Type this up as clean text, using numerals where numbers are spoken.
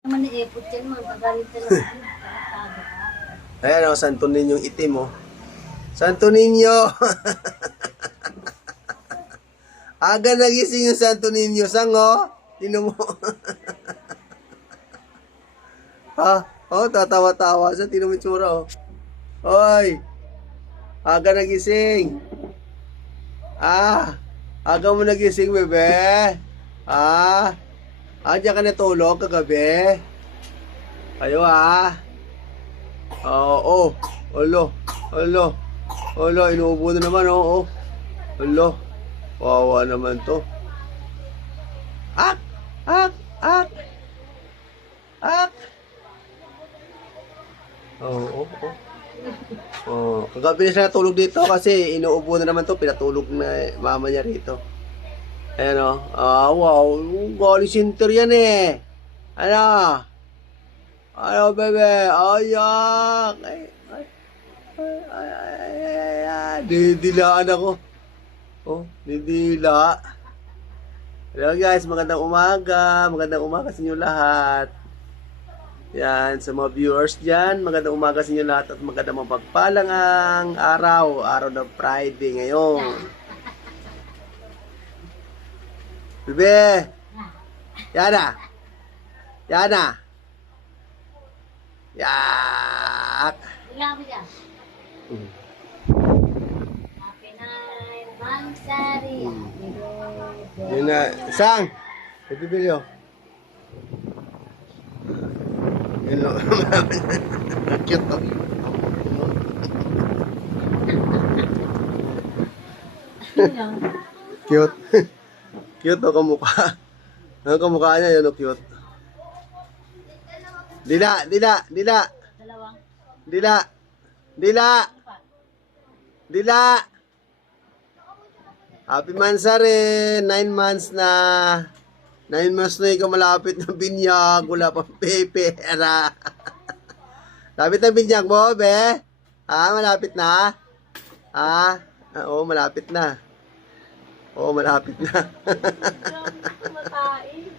Naman ni Epot yan, mga kagalit talaga. Ayan o, Santo Niño itim o. Santo Niño! Aga nagising yung Santo Niño. Sang o? Tino mo. Ha? Oh, tatawa-tawa siya. Tino mo yung tsura o. Hoy! Aga nagising. Aga mo nagising, bebe. Ah? Diyan ka natulog kagabi? Ayo Oo. Olo. Olo. Olo, inuubo na naman, oo. Olo. Wawa naman to. Ak! Ak! Ak! Ak! Oo. Kagabi na siya natulog dito kasi inuubo na naman to. Pinatulog na mama niya rito. Ayan o. Wow. Galing center yan eh. Ano? Ano, bebe? Ayak! Didilaan ako. Oh, didila. Hello guys, magandang umaga. Magandang umaga sa inyo lahat. Yan, sa mga viewers dyan, magandang umaga sa inyo lahat at magandang mapagpalang ang araw ng Friday ngayon. Bebe! Yana! Yana! Yak! Ilang ko siya. Happy night, Mang Sari. Yun na. Sang! Happy video. Yun lang. Cute to. Cute. Cute o kamukha. Ang kamukha niya, yun o cute. Dila! Dalawang. Dila! Happy Mansari! 9 months na. 9 months na ikaw malapit ng binyag. Wala pang pepe. Ara. Lapit ng binyag mo, be? Malapit na? Oo, malapit na. Oo, malapit na. Matae.